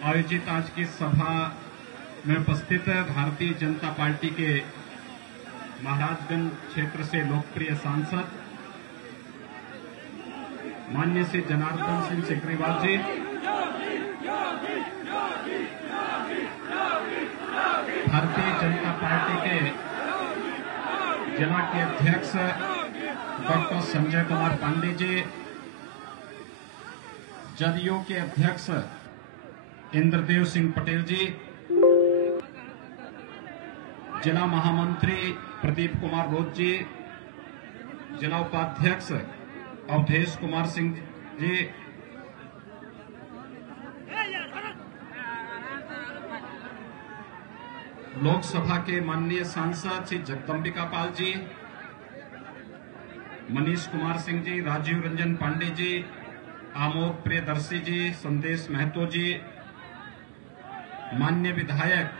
आयोजित आज की सभा में उपस्थित भारतीय जनता पार्टी के महाराजगंज क्षेत्र से लोकप्रिय सांसद माननीय श्री जनार्दन सिंह सिकरीवाल जी, भारतीय जनता पार्टी के जिला के अध्यक्ष डॉक्टर संजय कुमार पांडे जी, जदयू के अध्यक्ष इंद्रदेव सिंह पटेल जी, जिला महामंत्री प्रदीप कुमार रोज जी, जिला उपाध्यक्ष अवधेश कुमार सिंह जी, लोकसभा के माननीय सांसद श्री जगदम्बिका पाल जी, मनीष कुमार सिंह जी, राजीव रंजन पांडे जी, आमोद प्रियदर्शी जी, संदेश महतो जी, माननीय विधायक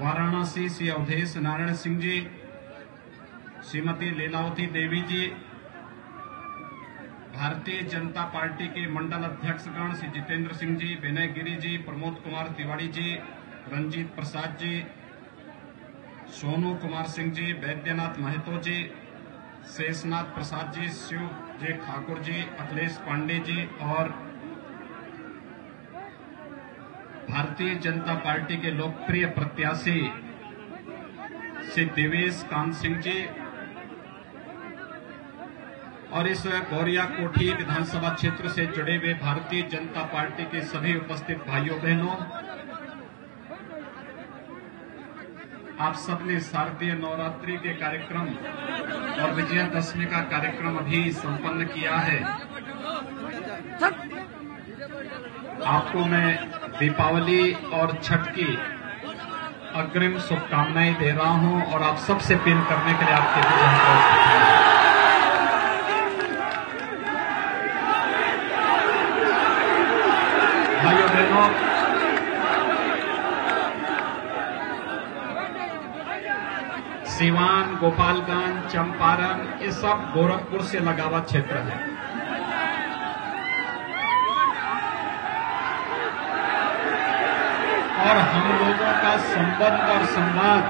वाराणसी श्री अवधेश नारायण सिंह जी, श्रीमती लीलावती देवी जी, भारतीय जनता पार्टी के मंडल अध्यक्षगण श्री जितेंद्र सिंह जी, विनय गिरी जी, प्रमोद कुमार तिवारी जी, रंजीत प्रसाद जी, सोनू कुमार सिंह जी, वैद्यनाथ महतो जी, शेषनाथ प्रसाद जी, शिव जे ठाकुर जी, अखिलेश पांडे जी और भारतीय जनता पार्टी के लोकप्रिय प्रत्याशी श्री देवेश कांत सिंह जी और इस गौरिया कोठी विधानसभा क्षेत्र से जुड़े हुए भारतीय जनता पार्टी के सभी उपस्थित भाइयों बहनों, आप सबने शारदीय नवरात्रि के कार्यक्रम और विजयादशमी का कार्यक्रम अभी संपन्न किया है। आपको मैं दीपावली और छठ की अग्रिम शुभकामनाएं दे रहा हूं और आप सबसे अपील करने के लिए आपके बीच हम उपस्थित हैं। भाइयों बहनों, सीवान, गोपालगंज, चंपारण, ये सब गोरखपुर से लगा हुआ क्षेत्र है। और हम लोगों का संबंध और संवाद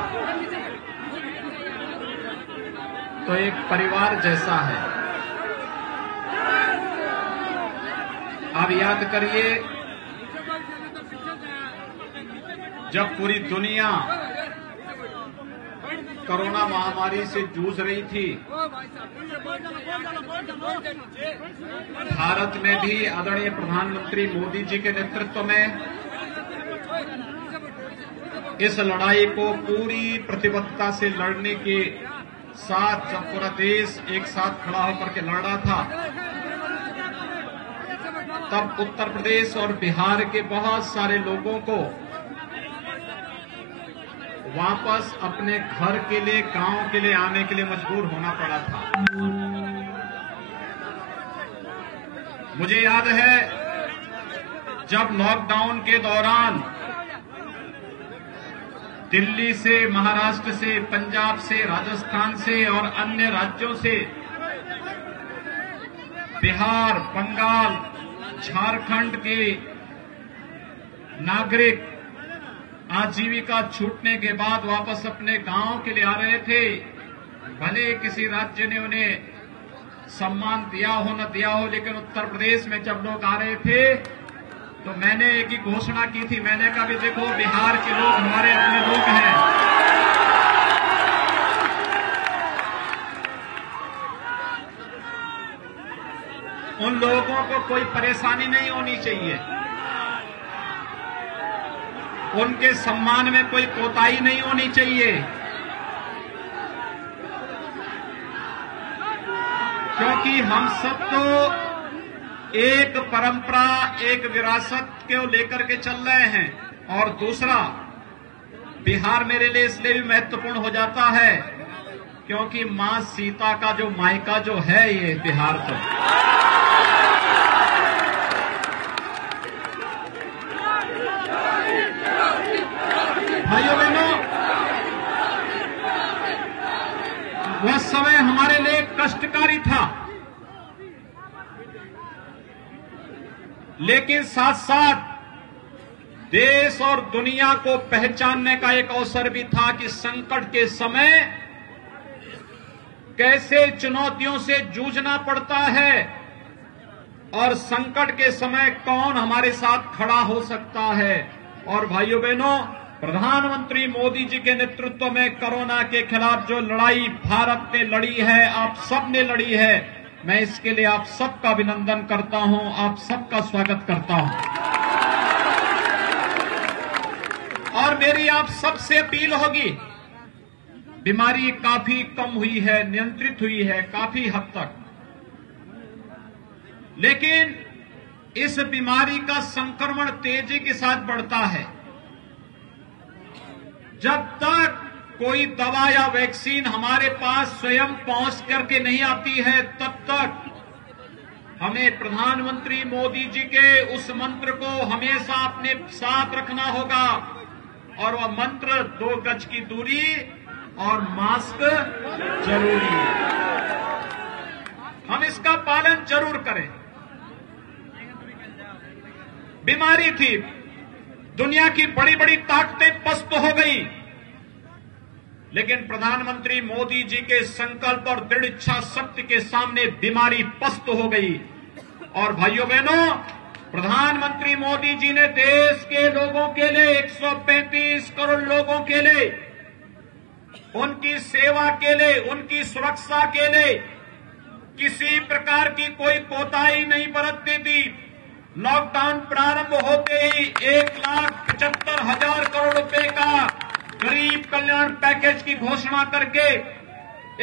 तो एक परिवार जैसा है। आप याद करिए, जब पूरी दुनिया कोरोना महामारी से जूझ रही थी, भारत में भी आदरणीय प्रधानमंत्री मोदी जी के नेतृत्व में इस लड़ाई को पूरी प्रतिबद्धता से लड़ने के साथ जब पूरा देश एक साथ खड़ा होकर के लड़ रहा था, तब उत्तर प्रदेश और बिहार के बहुत सारे लोगों को वापस अपने घर के लिए, गांव के लिए आने के लिए मजबूर होना पड़ा था। मुझे याद है जब लॉकडाउन के दौरान दिल्ली से, महाराष्ट्र से, पंजाब से, राजस्थान से और अन्य राज्यों से बिहार, बंगाल, झारखंड के नागरिक आजीविका छूटने के बाद वापस अपने गांव के लिए आ रहे थे। भले किसी राज्य ने उन्हें सम्मान दिया हो न दिया हो, लेकिन उत्तर प्रदेश में जब लोग आ रहे थे तो मैंने एक ही घोषणा की थी। मैंने कहा भी देखो, बिहार के लोग हमारे अपने लोग हैं। उन लोगों को कोई परेशानी नहीं होनी चाहिए, उनके सम्मान में कोई कोताही नहीं होनी चाहिए, क्योंकि हम सब तो एक परंपरा, एक विरासत को लेकर के चल रहे हैं। और दूसरा, बिहार मेरे लिए इसलिए भी महत्वपूर्ण हो जाता है क्योंकि मां सीता का जो मायका जो है ये बिहार तो भाइयों बहनों, वह समय हमारे लिए कष्टकारी था, लेकिन साथ साथ देश और दुनिया को पहचानने का एक अवसर भी था कि संकट के समय कैसे चुनौतियों से जूझना पड़ता है और संकट के समय कौन हमारे साथ खड़ा हो सकता है। और भाइयों बहनों, प्रधानमंत्री मोदी जी के नेतृत्व में कोरोना के खिलाफ जो लड़ाई भारत ने लड़ी है, आप सब ने लड़ी है, मैं इसके लिए आप सबका अभिनंदन करता हूं, आप सबका स्वागत करता हूं। और मेरी आप सबसे अपील होगी, बीमारी काफी कम हुई है, नियंत्रित हुई है काफी हद तक, लेकिन इस बीमारी का संक्रमण तेजी के साथ बढ़ता है। जब तक कोई दवा या वैक्सीन हमारे पास स्वयं पहुंच करके नहीं आती है, तब तक हमें प्रधानमंत्री मोदी जी के उस मंत्र को हमेशा अपने साथ रखना होगा, और वह मंत्र 2 गज की दूरी और मास्क जरूरी है। हम इसका पालन जरूर करें। बीमारी थी, दुनिया की बड़ी बड़ी ताकतें पस्त हो गई, लेकिन प्रधानमंत्री मोदी जी के संकल्प और दृढ़ इच्छा शक्ति के सामने बीमारी पस्त हो गई। और भाइयों बहनों, प्रधानमंत्री मोदी जी ने देश के लोगों के लिए, 135 करोड़ लोगों के लिए, उनकी सेवा के लिए, उनकी सुरक्षा के लिए किसी प्रकार की कोई कोताही नहीं बरतने दी। लॉकडाउन प्रारंभ होते ही 1,75,000 करोड़ रुपए का गरीब कल्याण पैकेज की घोषणा करके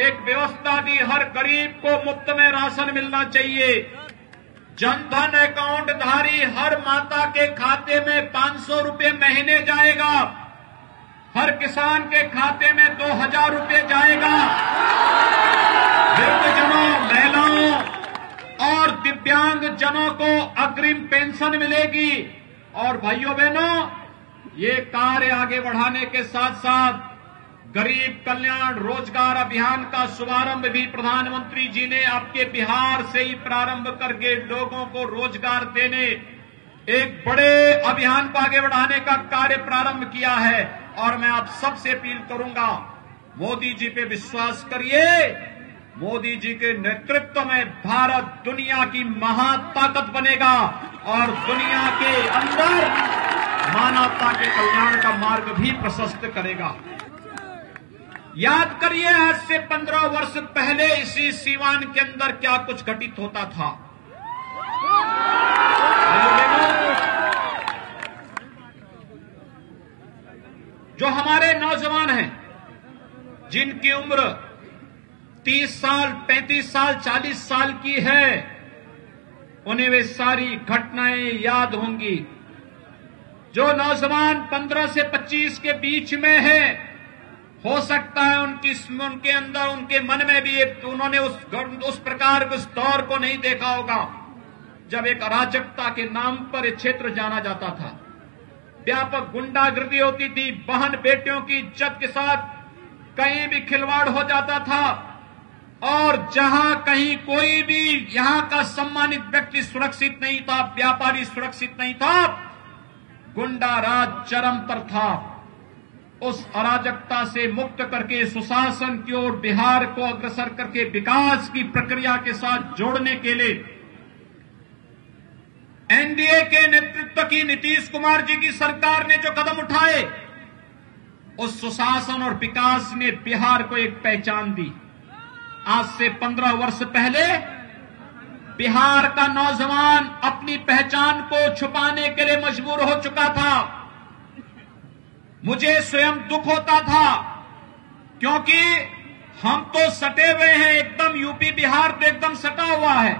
एक व्यवस्था दी। हर गरीब को मुफ्त में राशन मिलना चाहिए। जनधन अकाउंट धारी हर माता के खाते में 500 रुपए महीने जाएगा, हर किसान के खाते में 2,000 रुपए जाएगा। वृद्धजनों, महिलाओं और दिव्यांग जनों को अग्रिम पेंशन मिलेगी। और भाइयों बहनों, ये कार्य आगे बढ़ाने के साथ साथ गरीब कल्याण रोजगार अभियान का शुभारंभ भी प्रधानमंत्री जी ने आपके बिहार से ही प्रारंभ करके लोगों को रोजगार देने एक बड़े अभियान को आगे बढ़ाने का कार्य प्रारंभ किया है। और मैं आप सबसे अपील करूंगा, मोदी जी पे विश्वास करिए। मोदी जी के नेतृत्व में भारत दुनिया की महाताकत बनेगा और दुनिया के अंदर मानवता के कल्याण का मार्ग भी प्रशस्त करेगा। याद करिए, आज से 15 वर्ष पहले इसी सीवान के अंदर क्या कुछ घटित होता था। जो हमारे नौजवान हैं, जिनकी उम्र 30 साल, 35 साल, 40 साल की है, उन्हें वे सारी घटनाएं याद होंगी। जो नौजवान 15 से 25 के बीच में है, हो सकता है उनके अंदर, उनके मन में भी उन्होंने उस प्रकार के उस दौर को नहीं देखा होगा जब एक अराजकता के नाम पर एक क्षेत्र जाना जाता था। व्यापक गुंडागर्दी होती थी, बहन बेटियों की इज्जत के साथ कहीं भी खिलवाड़ हो जाता था, और जहां कहीं कोई भी यहां का सम्मानित व्यक्ति सुरक्षित नहीं था, व्यापारी सुरक्षित नहीं था, गुंडा राज चरम पर था। उस अराजकता से मुक्त करके सुशासन की ओर बिहार को अग्रसर करके विकास की प्रक्रिया के साथ जोड़ने के लिए एनडीए के नेतृत्व की नीतीश कुमार जी की सरकार ने जो कदम उठाए, उस सुशासन और विकास ने बिहार को एक पहचान दी। आज से 15 वर्ष पहले बिहार का नौजवान अपनी पहचान को छुपाने के लिए मजबूर हो चुका था। मुझे स्वयं दुख होता था, क्योंकि हम तो सटे हुए हैं, एकदम यूपी बिहार तो एकदम सटा हुआ है,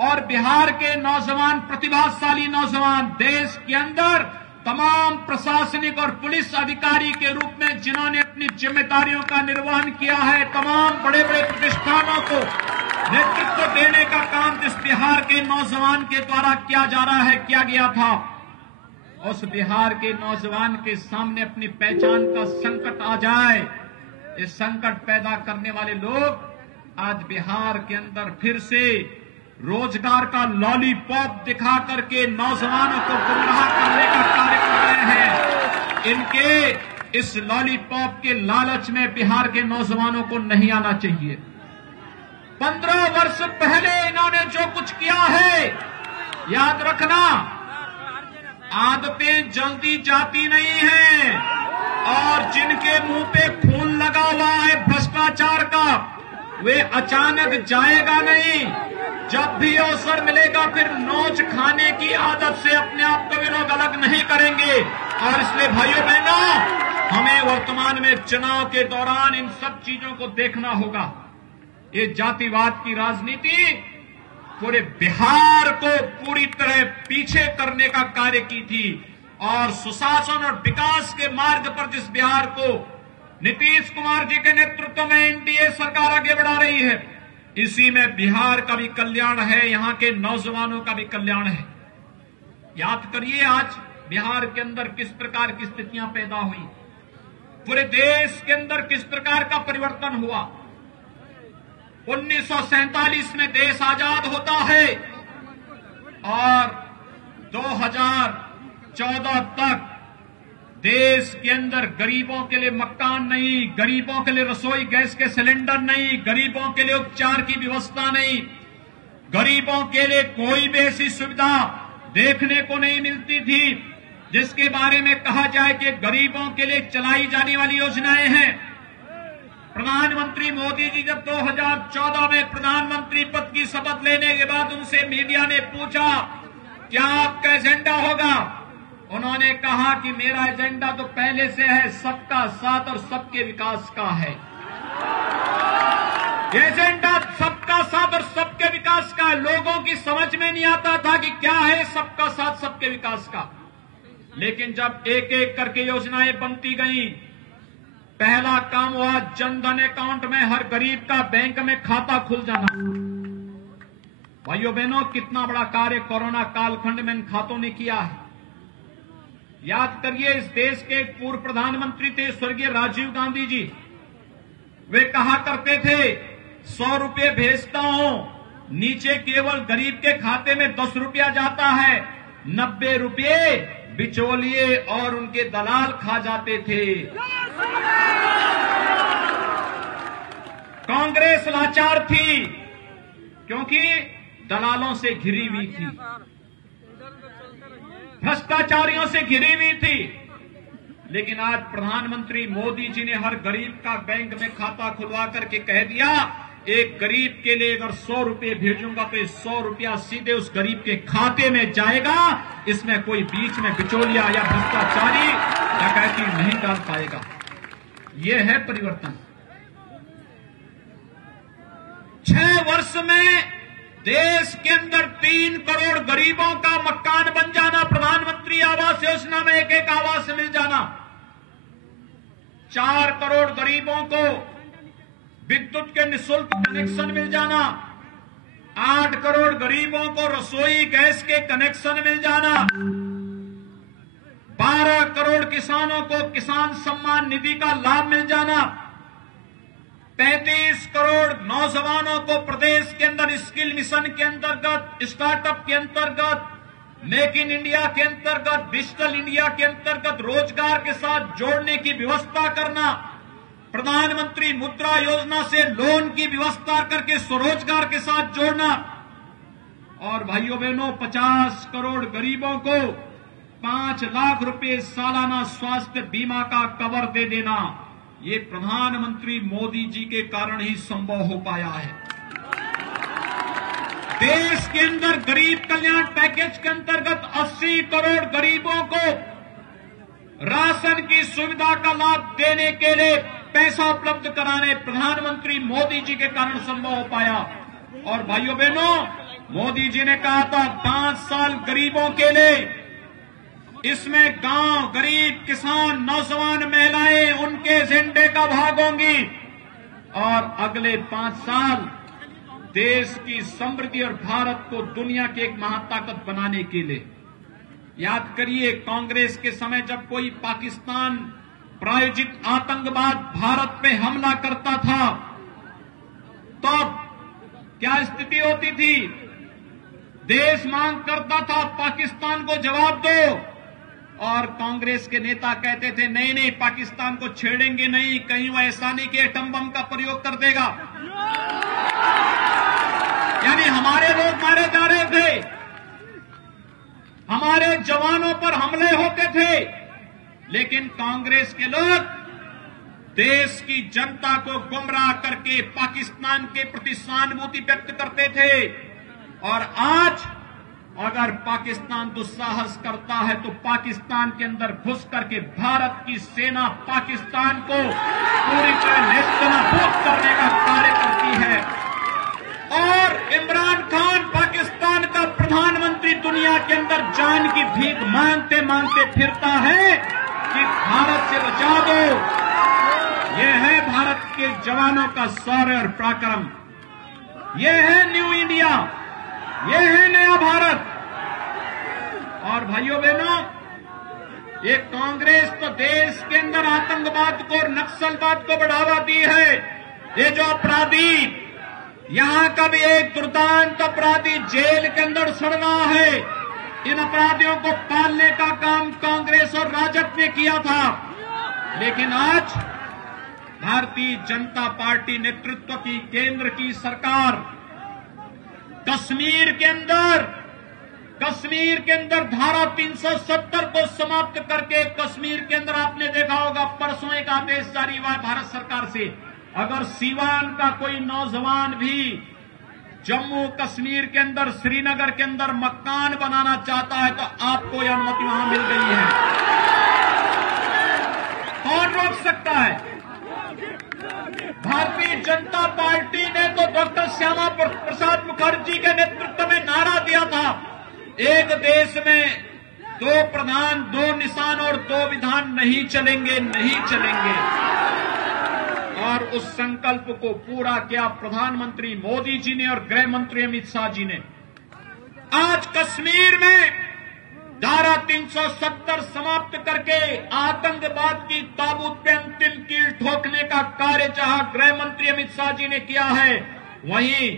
और बिहार के नौजवान, प्रतिभाशाली नौजवान, देश के अंदर तमाम प्रशासनिक और पुलिस अधिकारी के रूप में जिन्होंने अपनी जिम्मेदारियों का निर्वहन किया है, तमाम बड़े बड़े प्रतिष्ठानों को नेतृत्व देने का काम जिस बिहार के नौजवान के द्वारा किया जा रहा है, किया गया था, उस बिहार के नौजवान के सामने अपनी पहचान का संकट आ जाए, इस संकट पैदा करने वाले लोग आज बिहार के अंदर फिर से रोजगार का लॉलीपॉप दिखा करके नौजवानों को गुमराह करने का कार्य कर रहे हैं। इनके इस लॉलीपॉप के लालच में बिहार के नौजवानों को नहीं आना चाहिए। 15 वर्ष पहले इन्होंने जो कुछ किया है, याद रखना, आदतें जल्दी जाती नहीं हैं और जिनके मुंह पे खून लगा हुआ है भ्रष्टाचार का, वे अचानक जाएगा नहीं। जब भी अवसर मिलेगा फिर नोच खाने की आदत से अपने आप को भी लोग अलग नहीं करेंगे। और इसलिए भाइयों बहनों, हमें वर्तमान में चुनाव के दौरान इन सब चीजों को देखना होगा। ये जातिवाद की राजनीति पूरे बिहार को पूरी तरह पीछे करने का कार्य की थी और सुशासन और विकास के मार्ग पर जिस बिहार को नीतीश कुमार जी के नेतृत्व में एनडीए सरकार आगे बढ़ा रही है, इसी में बिहार का भी कल्याण है, यहां के नौजवानों का भी कल्याण है। याद करिए आज बिहार के अंदर किस प्रकार की स्थितियां पैदा हुई, पूरे देश के अंदर किस प्रकार का परिवर्तन हुआ। 1947 में देश आजाद होता है और 2014 तक देश के अंदर गरीबों के लिए मकान नहीं, गरीबों के लिए रसोई गैस के सिलेंडर नहीं, गरीबों के लिए उपचार की व्यवस्था नहीं, गरीबों के लिए कोई भी ऐसी सुविधा देखने को नहीं मिलती थी जिसके बारे में कहा जाए कि गरीबों के लिए चलाई जाने वाली योजनाएं हैं। प्रधानमंत्री मोदी जी जब 2014 में प्रधानमंत्री पद की शपथ लेने के बाद उनसे मीडिया ने पूछा क्या आपका एजेंडा होगा, उन्होंने कहा कि मेरा एजेंडा तो पहले से है, सबका साथ और सबके विकास का है। एजेंडा सबका साथ और सबके विकास का है। लोगों की समझ में नहीं आता था कि क्या है सबका साथ सबके विकास का, लेकिन जब एक एक करके योजनाएं बनती गई, पहला काम हुआ जनधन अकाउंट में हर गरीब का बैंक में खाता खुल जाना। भाइयों बहनों, कितना बड़ा कार्य कोरोना कालखंड में इन खातों ने किया है। याद करिए, इस देश के एक पूर्व प्रधानमंत्री थे स्वर्गीय राजीव गांधी जी, वे कहा करते थे 100 रुपये भेजता हूं, नीचे केवल गरीब के खाते में 10 रुपया जाता है, 90 रुपये बिचौलिए और उनके दलाल खा जाते थे। कांग्रेस लाचार थी क्योंकि दलालों से घिरी हुई थी, भ्रष्टाचारियों से घिरी हुई थी। लेकिन आज प्रधानमंत्री मोदी जी ने हर गरीब का बैंक में खाता खुलवा करके कह दिया, एक गरीब के लिए अगर 100 रुपये भेजूंगा तो 100 रुपया सीधे उस गरीब के खाते में जाएगा, इसमें कोई बीच में बिचौलिया या भ्रष्टाचारी डकैती नहीं डाल पाएगा। यह है परिवर्तन। 6 वर्ष में देश के अंदर 3 करोड़ गरीबों का मकान बन जाना, प्रधानमंत्री आवास योजना में एक एक आवास मिल जाना, 4 करोड़ गरीबों को विद्युत के निःशुल्क कनेक्शन मिल जाना, 8 करोड़ गरीबों को रसोई गैस के कनेक्शन मिल जाना, 12 करोड़ किसानों को किसान सम्मान निधि का लाभ मिल जाना, 35 करोड़ नौजवानों को प्रदेश के अंदर स्किल मिशन के अंतर्गत, स्टार्टअप के अंतर्गत, मेक इन इंडिया के अंतर्गत, डिजिटल इंडिया के अंतर्गत रोजगार के साथ जोड़ने की व्यवस्था करना, प्रधानमंत्री मुद्रा योजना से लोन की व्यवस्था करके स्वरोजगार के साथ जोड़ना, और भाइयों बहनों 50 करोड़ गरीबों को 5 लाख रुपए सालाना स्वास्थ्य बीमा का कवर दे देना, ये प्रधानमंत्री मोदी जी के कारण ही संभव हो पाया है। देश के अंदर गरीब कल्याण पैकेज के अंतर्गत 80 करोड़ गरीबों को राशन की सुविधा का लाभ देने के लिए पैसा उपलब्ध कराने प्रधानमंत्री मोदी जी के कारण संभव हो पाया। और भाइयों बहनों, मोदी जी ने कहा था 5 साल गरीबों के लिए, इसमें गांव, गरीब, किसान, नौजवान, महिलाएं उनके एजेंडे का भाग होंगी, और अगले 5 साल देश की समृद्धि और भारत को दुनिया की एक महाताकत बनाने के लिए। याद करिए, कांग्रेस के समय जब कोई पाकिस्तान प्रायोजित आतंकवाद भारत पे हमला करता था, तब क्या स्थिति होती थी? देश मांग करता था पाकिस्तान को जवाब दो, और कांग्रेस के नेता कहते थे नहीं नहीं पाकिस्तान को छेड़ेंगे नहीं, कहीं वो ऐसा नहीं कि एटम बम का प्रयोग कर देगा। यानी हमारे लोग मारे जा रहे थे, हमारे जवानों पर हमले होते थे, लेकिन कांग्रेस के लोग देश की जनता को गुमराह करके पाकिस्तान के प्रति सहानुभूति व्यक्त करते थे। और आज अगर पाकिस्तान दुस्साहस करता है तो पाकिस्तान के अंदर घुस करके भारत की सेना पाकिस्तान को पूरी तरह नेस्तनाबूद करने का कार्य करती है। और इमरान खान पाकिस्तान का प्रधानमंत्री दुनिया के अंदर जान की भीख मांगते मांगते फिरता है कि भारत से बचा दो। यह है भारत के जवानों का शौर्य और पराक्रम, यह है न्यू इंडिया, यह है नया भारत। और भाइयों बहनों, ये कांग्रेस तो देश के अंदर आतंकवाद को और नक्सलवाद को बढ़ावा दी है। ये जो अपराधी, यहां का भी एक दुर्दांत अपराधी जेल के अंदर सड़ रहा है, इन अपराधियों को पालने का काम कांग्रेस और राजद ने किया था। लेकिन आज भारतीय जनता पार्टी नेतृत्व की केंद्र की सरकार कश्मीर के अंदर धारा 370 को समाप्त करके, कश्मीर के अंदर आपने देखा होगा परसों एक आदेश जारी हुआ भारत सरकार से, अगर सीवान का कोई नौजवान भी जम्मू कश्मीर के अंदर श्रीनगर के अंदर मकान बनाना चाहता है तो आपको यह अनुमति वहां मिल गई है। कौन रोक सकता है? भारतीय जनता पार्टी ने तो डॉक्टर श्यामा प्रसाद मुखर्जी के नेतृत्व में नारा दिया था, एक देश में दो प्रधान, दो निशान और दो विधान नहीं चलेंगे, नहीं चलेंगे। और उस संकल्प को पूरा किया प्रधानमंत्री मोदी जी ने और गृह मंत्री अमित शाह जी ने। आज कश्मीर में धारा 370 समाप्त करके आतंकवाद की ताबूत पे अंतिम कील ठोकने का कार्य जहां गृह मंत्री अमित शाह जी ने किया है, वहीं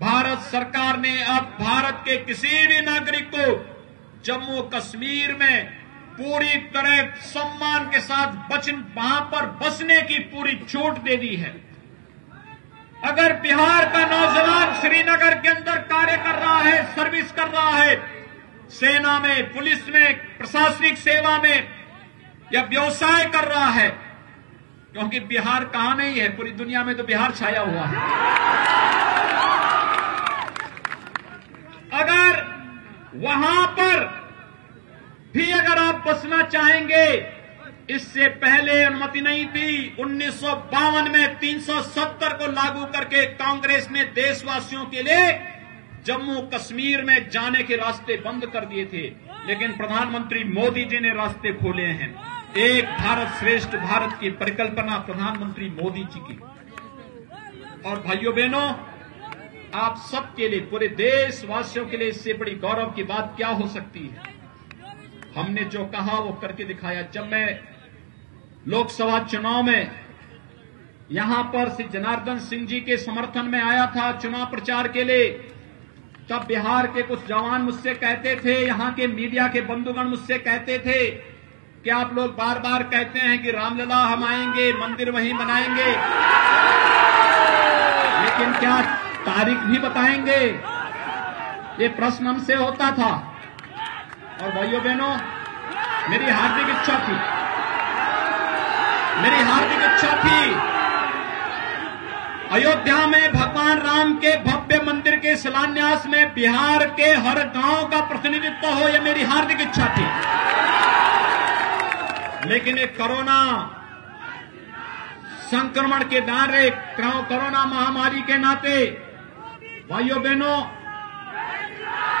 भारत सरकार ने अब भारत के किसी भी नागरिक को जम्मू कश्मीर में पूरी तरह सम्मान के साथ वहां पर बसने की पूरी छूट दे दी है। अगर बिहार का नौजवान श्रीनगर के अंदर कार्य कर रहा है, सर्विस कर रहा है, सेना में, पुलिस में, प्रशासनिक सेवा में या व्यवसाय कर रहा है, क्योंकि बिहार कहां नहीं है, पूरी दुनिया में तो बिहार छाया हुआ है। अगर वहां पर भी अगर आप बसना चाहेंगे, इससे पहले अनुमति नहीं थी। 1952 में 370 को लागू करके कांग्रेस ने देशवासियों के लिए जम्मू कश्मीर में जाने के रास्ते बंद कर दिए थे, लेकिन प्रधानमंत्री मोदी जी ने रास्ते खोले हैं। एक भारत श्रेष्ठ भारत की परिकल्पना प्रधानमंत्री मोदी जी की। और भाइयों बहनों, आप सबके लिए, पूरे देशवासियों के लिए इससे बड़ी गौरव की बात क्या हो सकती है? हमने जो कहा वो करके दिखाया। जब मैं लोकसभा चुनाव में यहां पर श्री जनार्दन सिंह जी के समर्थन में आया था चुनाव प्रचार के लिए, तब बिहार के कुछ जवान मुझसे कहते थे, यहां के मीडिया के बंधुगण मुझसे कहते थे कि आप लोग बार बार कहते हैं कि रामलला हम आएंगे, मंदिर वहीं बनाएंगे, लेकिन क्या तारीख भी बताएंगे? ये प्रश्न हमसे होता था। और भाइयों बहनों, मेरी हार्दिक इच्छा थी अयोध्या में भगवान राम के भव्य मंदिर के शिलान्यास में बिहार के हर गांव का प्रतिनिधित्व हो, यह मेरी हार्दिक इच्छा थी। लेकिन एक कोरोना संक्रमण के दायरे, कोरोना महामारी के नाते भाइयों बहनों,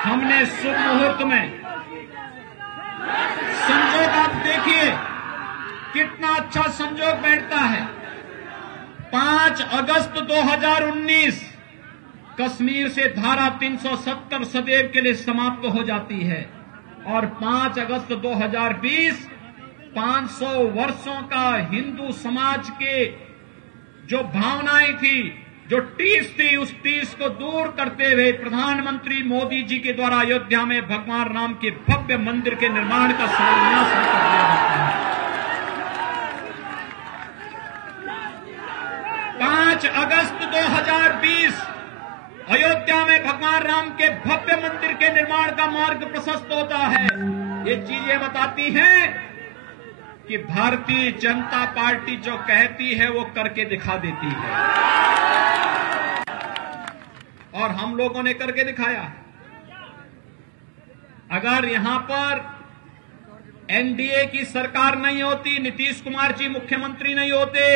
हमने शुभ मुहूर्त में संजोग, आप देखिए कितना अच्छा संजोग बैठता है। 5 अगस्त 2019 कश्मीर से धारा 370 सदैव के लिए समाप्त हो जाती है और 5 अगस्त 2020 500 वर्षों का हिंदू समाज के जो भावनाएं थी, जो टीस थी, उस टीस को दूर करते हुए प्रधानमंत्री मोदी जी के द्वारा अयोध्या में भगवान राम के भव्य मंदिर के निर्माण का शिलान्यास मार्ग प्रशस्त होता है। ये चीजें बताती हैं कि भारतीय जनता पार्टी जो कहती है वो करके दिखा देती है, और हम लोगों ने करके दिखाया। अगर यहां पर एनडीए की सरकार नहीं होती, नीतीश कुमार जी मुख्यमंत्री नहीं होते,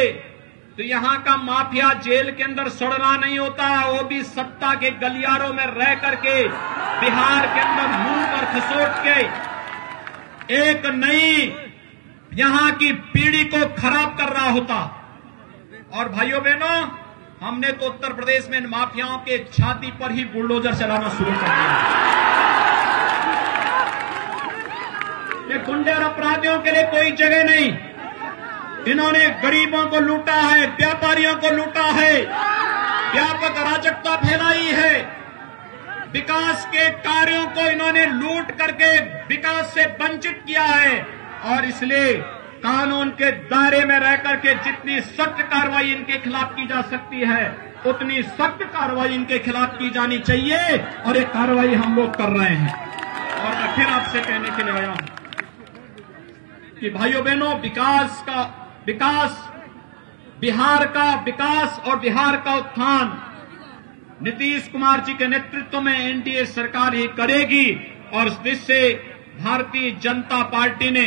तो यहां का माफिया जेल के अंदर सड़ना नहीं होता। वो भी सत्ता के गलियारों में रह करके बिहार के अंदर मुंह पर खसोट के एक नई यहां की पीढ़ी को खराब कर रहा होता। और भाइयों बहनों, हमने तो उत्तर प्रदेश में इन माफियाओं के छाती पर ही बुलडोजर चलाना शुरू कर दिया। ये गुंडे और अपराधियों के लिए कोई जगह नहीं। इन्होंने गरीबों को लूटा है, व्यापारियों को लूटा है, व्यापक अराजकता फैलाई है, विकास के कार्यों को इन्होंने लूट करके विकास से वंचित किया है। और इसलिए कानून के दायरे में रह करके जितनी सख्त कार्रवाई इनके खिलाफ की जा सकती है, उतनी सख्त कार्रवाई इनके खिलाफ की जानी चाहिए, और ये कार्रवाई हम लोग कर रहे हैं। और मैं फिर आपसे कहने के लिए आया हूं कि भाइयों बहनों, विकास, बिहार का विकास और बिहार का उत्थान नीतीश कुमार जी के नेतृत्व में एनडीए सरकार ही करेगी। और इससे भारतीय जनता पार्टी ने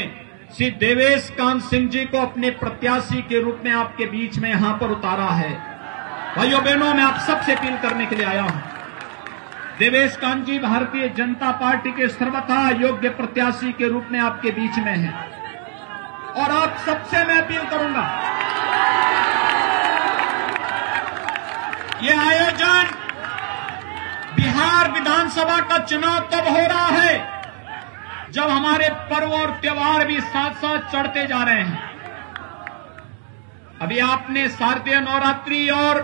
श्री देवेश कांत सिंह जी को अपने प्रत्याशी के रूप में आपके बीच में यहां पर उतारा है। भाइयों बहनों, मैं आप सबसे अपील करने के लिए आया हूं। देवेश कांत जी भारतीय जनता पार्टी के सर्वथा योग्य प्रत्याशी के रूप में आपके बीच में हैं, और आप सबसे मैं अपील करूंगा, ये आयोजन बिहार विधानसभा का चुनाव तब हो रहा है जब हमारे पर्व और त्योहार भी साथ साथ चढ़ते जा रहे हैं। अभी आपने शारदीय नवरात्रि और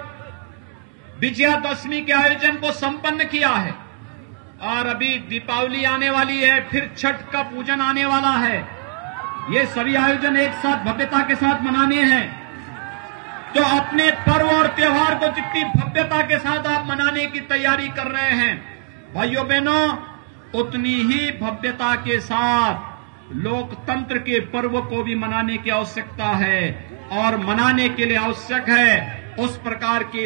विजयादशमी के आयोजन को संपन्न किया है, और अभी दीपावली आने वाली है, फिर छठ का पूजन आने वाला है। ये सभी आयोजन एक साथ भव्यता के साथ मनाने हैं। तो अपने पर्व और त्योहार को जितनी भव्यता के साथ आप मनाने की तैयारी कर रहे हैं, भाइयों बहनों, उतनी ही भव्यता के साथ लोकतंत्र के पर्व को भी मनाने की आवश्यकता है। और मनाने के लिए आवश्यक है उस प्रकार के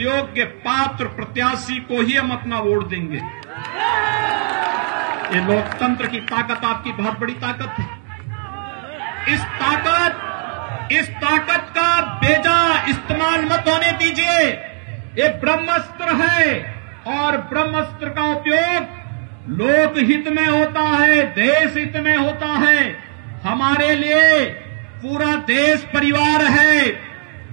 योग्य पात्र प्रत्याशी को ही हम अपना वोट देंगे। ये लोकतंत्र की ताकत आपकी बहुत बड़ी ताकत है। इस ताकत का बेजा इस्तेमाल मत होने दीजिए। ये ब्रह्मास्त्र है, और ब्रह्मास्त्र का उपयोग लोकहित में होता है, देश हित में होता है। हमारे लिए पूरा देश परिवार है।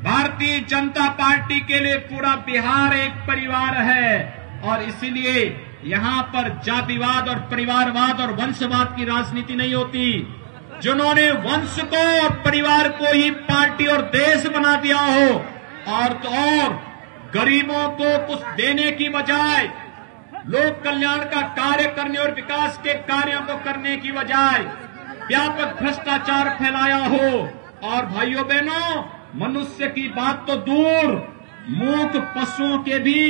भारतीय जनता पार्टी के लिए पूरा बिहार एक परिवार है, और इसीलिए यहां पर जातिवाद और परिवारवाद और वंशवाद की राजनीति नहीं होती। जिन्होंने वंश को और परिवार को ही पार्टी और देश बना दिया हो, और गरीबों को कुछ देने की बजाय, लोक कल्याण का कार्य करने और विकास के कार्यों को करने की बजाय व्यापक भ्रष्टाचार फैलाया हो। और भाइयों बहनों, मनुष्य की बात तो दूर, मूक पशुओं के भी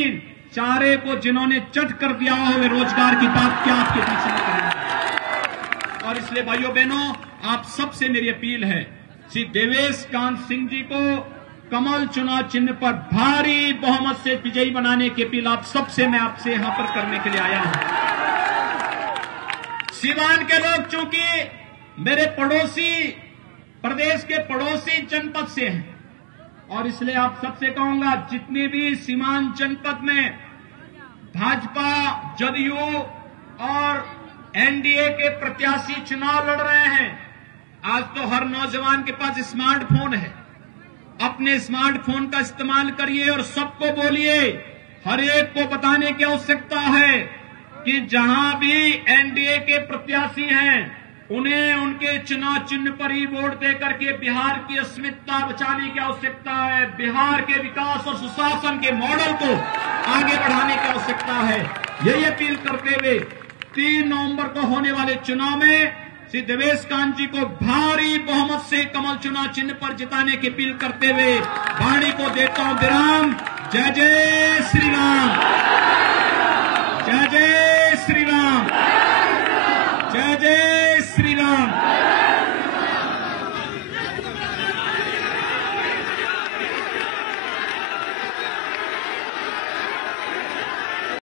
चारे को जिन्होंने चट कर दिया हो, वे रोजगार की बात क्या आपके पीछे में करेंगे। और इसलिए भाइयों बहनों, आप सबसे मेरी अपील है, श्री देवेश कांत सिंह जी को कमल चुनाव चिन्ह पर भारी बहुमत से विजयी बनाने की अपील आप सबसे मैं आपसे यहां पर करने के लिए आया हूं। सीवान के लोग चूंकि मेरे पड़ोसी प्रदेश के पड़ोसी जनपद से हैं, और इसलिए आप सबसे कहूंगा, जितने भी सीमांत जनपद में भाजपा, जदयू और एनडीए के प्रत्याशी चुनाव लड़ रहे हैं, आज तो हर नौजवान के पास स्मार्टफोन है। अपने स्मार्टफोन का इस्तेमाल करिए और सबको बोलिए, हर एक को बताने की आवश्यकता है कि जहां भी एनडीए के प्रत्याशी हैं, उन्हें उनके चुनाव चिन्ह पर ही वोट देकर के बिहार की अस्मिता बचाने की आवश्यकता है। बिहार के विकास और सुशासन के मॉडल को आगे बढ़ाने की आवश्यकता है। यही अपील करते हुए 3 नवंबर को होने वाले चुनाव में श्री देवेश कांत जी को भारी बहुमत से कमल चुनाव चिन्ह पर जिताने की अपील करते हुए वाणी को देता हूं विराम। जय जय श्री राम।